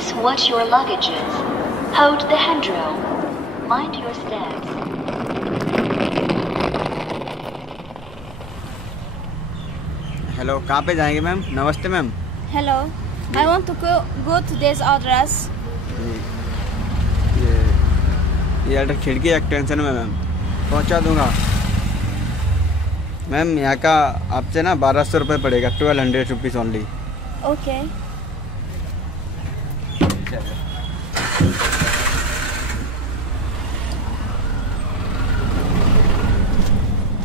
Please watch your luggages. Hold the handrail. Mind your steps. Hello, कहाँ पे जाएंगे मैम? नमस्ते ma'am. Hello, I want to go to this address. ये एड्रेस खिड़की एक्सटेंशन में मैम पहुँचा दूँगा। मैम यहाँ का आपसे ना 1200 रुपये पड़ेगा, 1200 रुपीज़ ओनली। ओके।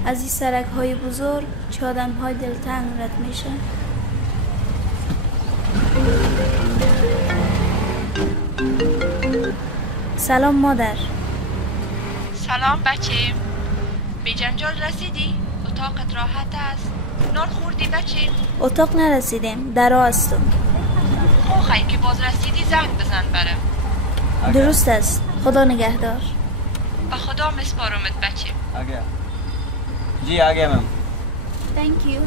از این سرک های بزرگ چه آدم های دلتنگ رد میشه. سلام مادر. سلام بچه. به جنجال رسیدی؟ اتاقت راحت است؟ نان خوردی بچه؟ اتاق نرسیدیم، در راه هستم. خیلی که باز رسیدی زنگ بزن برم. درست است. خدا نگهدار. به خدا مسپارمت بچه. آگیا जी आ गया मैम। Thank you.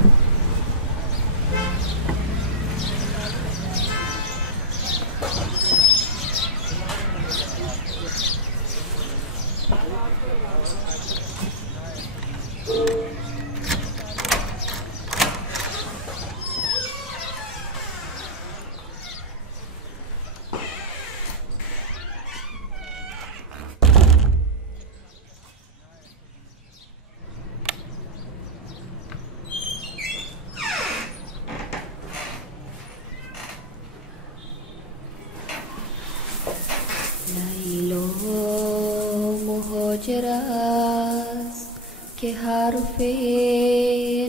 است که حرفی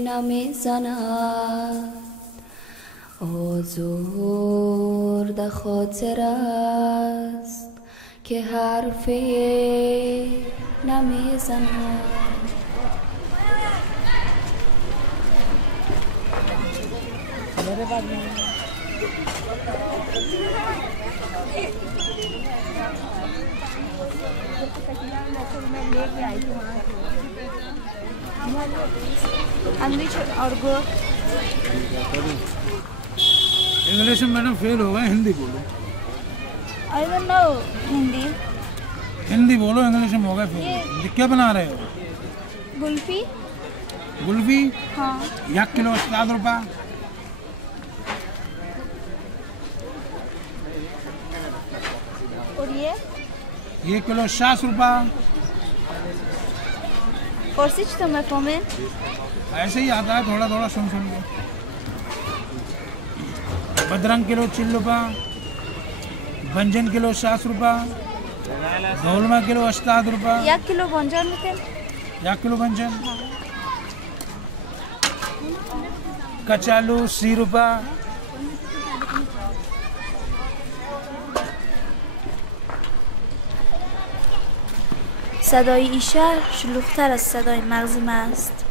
نمیزند آزرده خاطر است که حرفی نمیزند इंग्लिश में मैडम फेल हो गए, हिंदी बोलो। I don't know Hindi. हिंदी बोलो, इंग्लिश में हो गए फेल। क्या बना रहे हो? गुल्फी। गुल्फी? हाँ। 1 किलो 70 रुपये। और ये 1 किलो 60 रुपये। फारसी तो मैं कमें ऐसे ही आता है, थोड़ा थोड़ा सुन के। बदरंग किलो 40 रुपये, बंजन किलो 60 रुपये, धोलमा किलो 80 रुपये। 1 किलो बंजन में 1 किलो बंजन। कचालू 30 रुपये। صدای این شهر شلوغ‌تر از صدای مغز من است.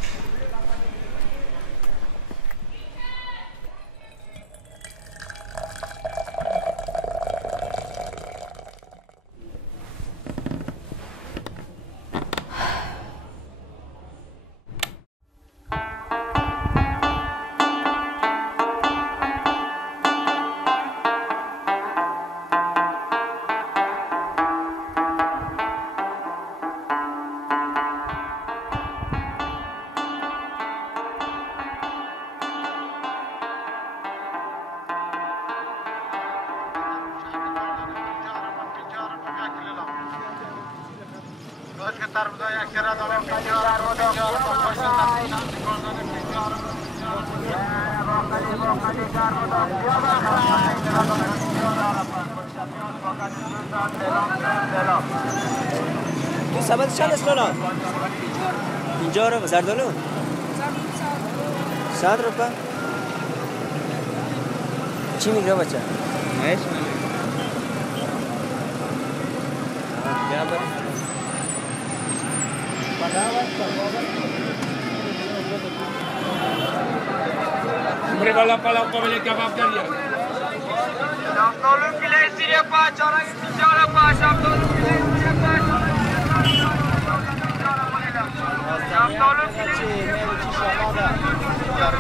تو سبد چند است لولا؟ اینجا رو زردالو 100 روپه. چی میگه بچه؟ مهش Hombre, con la pala un poco de kebab कर लिया। Şaftolun kilesiyle paçara gitmişara paç. Şaftolun kilesiyle paçara Şaftolun kilesiyle paçara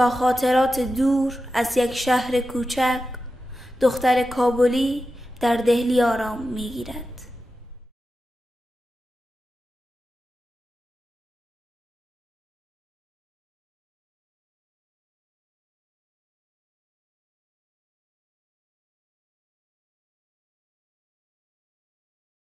با خاطرات دور از یک شهر کوچک، دختر کابلی در دهلی آرام می‌گیرد.